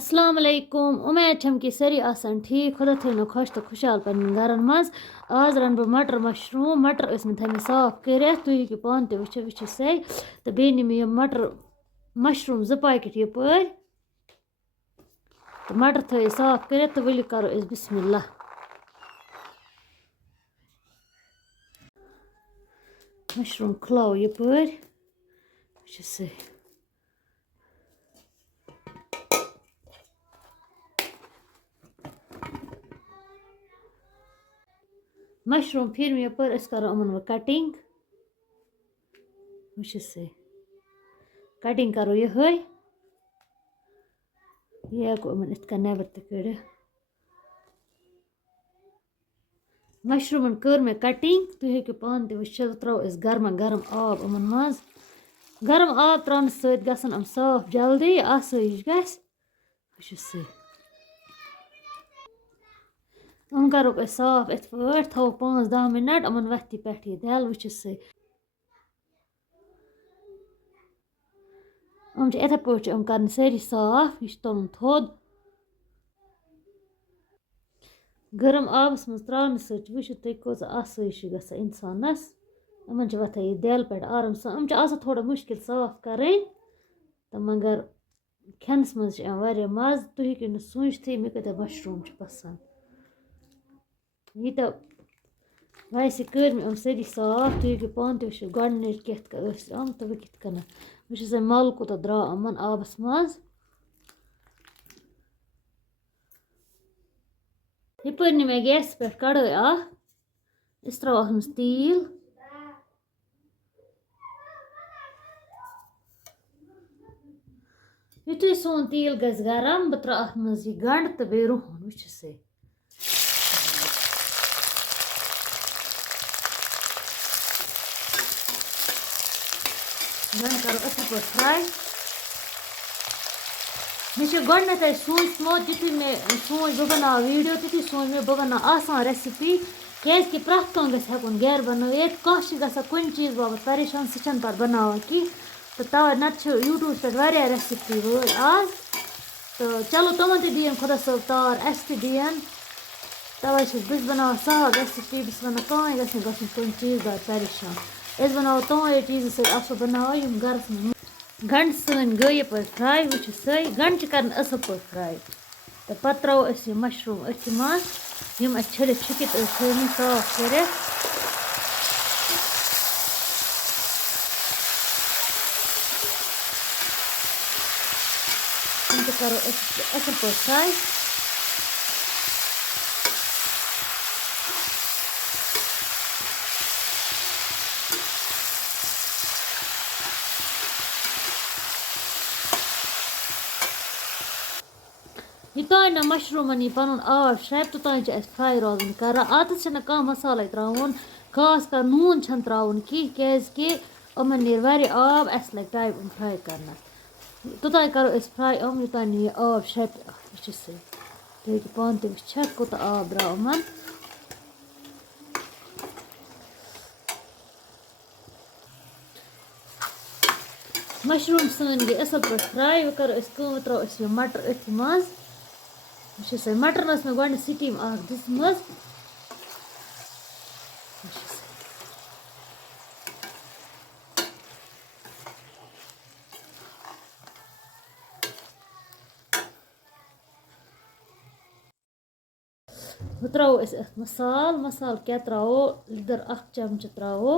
अस्सलाम वालेकुम उम्मीद छम कि सारी आसान ठीक खुदा थो खुश तो खुशहाल पन्न गरन मज आज रन बह मटर मशरूम मटर थमे साफ कर तुम हेकू पान ते वुचो से तो बे निम यह मटर मशरूम 2 पैकेट यपर तो मटर थ साफ कर तो वली करो बिस्मिल्लाह मशरूम खलाओ यपर वुचो से मशरूम फिर यपर करो अमन वो कटिंग वुचो से कटिंग करो यह हेको अमन इत नेबर त कड़ मशरूमन कर मे कटिंग तुम हेकू पान ते वो त्रो गर्मा गर्म आब अमन मज गर्म आब त्रान सत गसन अम साफ जल्दी आसाइश गस वुचो से अम करो साफ इत पे थो 5-10 मिनट अमन वत्ती पे दल वुचो से इथे पे कर सारी साफ यह तुलन थोद गर्म आबस मज त्रान सत वुचो तुम कोच आसाइश गसान इंसानस अमन वथान यह दल पे आराम सान थोड़ा मुश्किल साफ कर तो मगर खेनस मज मज तुम हेकू न सोचते मे कत मशरूम पसंद यह तो वैसे कर मे सारी साफ तुम हेकू पान ते वो गड कत तो वह कत वो मल कोत द्रा अमन आबस मज यपर नी मे गैस पे कड़े त्रो अथ मज तील युत सोन तील गस गरम बह त्रा अथ मज यह गंड तो बे रुहन वुचो से गंड करो अच्छे पे फ्राई मे गत सोचमत यु मे सोच बह बना वीडियो तुथी सोच मे बह बना आसान रेसिपी क्या प्रथ कह हेकुन गर बनत कह कुन चीज बाबत परेशान सह पे बनावान की तो तवे नत यूट्यूब पे वारिया रेसिपी वल आज तो चलो तमन दिन खुदा सब तार अस दिन तवे बस बनावान सहल रेसिपी बस वन कहें गन कुन चीज बार परेशान बनावो तमो चीज सो बनावा गरस में गंड सन गई पे फ्राई वुचो सही गंड कर असल पे फ्राई तो पे त्रो यह मशरूम अथ मज यम छलित छुकित थोम साफ कर करो असल पे फ्राई युतान ना मशरूमन यह पन आब श्रेप तोतान फ्राई रोजन कर अत कह मसाला त्रावन खास कर नून त्रावन कि अमन नीर वारिया आब अस लग टाइम फ्राई कर तोतान करो फ्राई युतान यह आब श्रेप वुचो से तुम पान ते वुचत कोत आब द्राव अमन मशरूम सन गई असल पे फ्राई वो करो त्रो मटर अथ मज वुचो से मटरनस मे गड स्टीम दिसमज वो त्रो मसाल क्या त्रो लिदर 1 चमच त्रो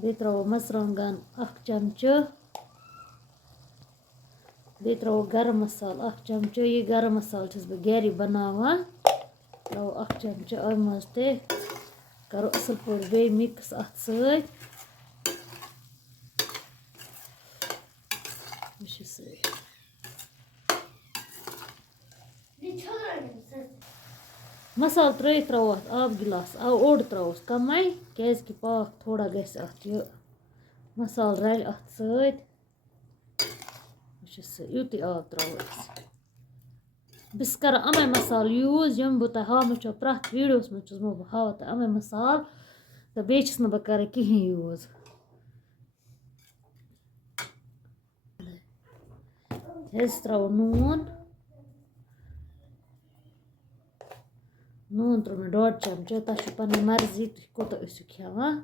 बे त्रो मरचंगन 1 चमच बे त्रो गरम मसाल 1 चमच यह गरम मसाल बह गर बनावान त्रो 1 चमच अम मज ते करो असल पे बे मिक्स अत वुचो से मसाल त्रो आब गिलास ओड त्रोस कम क्या पाक थोड़ा गस मसाल रल अत युत आब त्रो बस कर अमे मसाल यूज यम बह तुम हाव प्रथ वीडियो मज बह हाव अमे मसाल तो बे बह कर कहें यूज أسۍ ترٛاوو نوٗن ترٛوو مےٚ 1/2 چمچہٕ تۄہہِ چھو پنٕنۍ مرضی تُہۍ کوٗتاہ ٲسِو کھٮ۪وان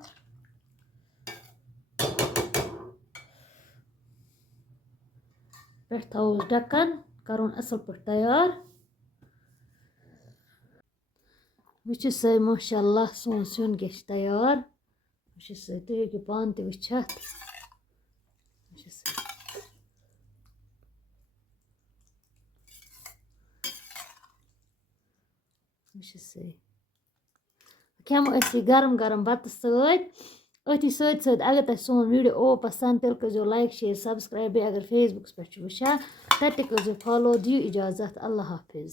پٮ۪ٹھ تھاووس ڈَکَن کَرون اَصٕل پٲٹھۍ تیار وٕچھِو سا ماشاءاللہ سون سیُن گژھِ تیار وٕچھِو سا تُہۍ ہیٚکِو پانہٕ تہِ وٕچھِتھ وٕچھِو سا وٕچھِو سا کھٮ۪مو أسۍ یہِ گرم گرم بَتہٕ سۭتۍ أتھی سۭتۍ سۭتۍ اگر تۄہہِ سون ویٖڈیو اوو پَسنٛد تیٚلہِ کٔرۍزیو لایک شِیَر سبسکرایب بیٚیہِ اگر فیس بُکَس پٮ۪ٹھ چھُ وٕچھان تَتہِ تہِ کٔرۍزیو فالو دِیِو اِجازت اللہ حافِظ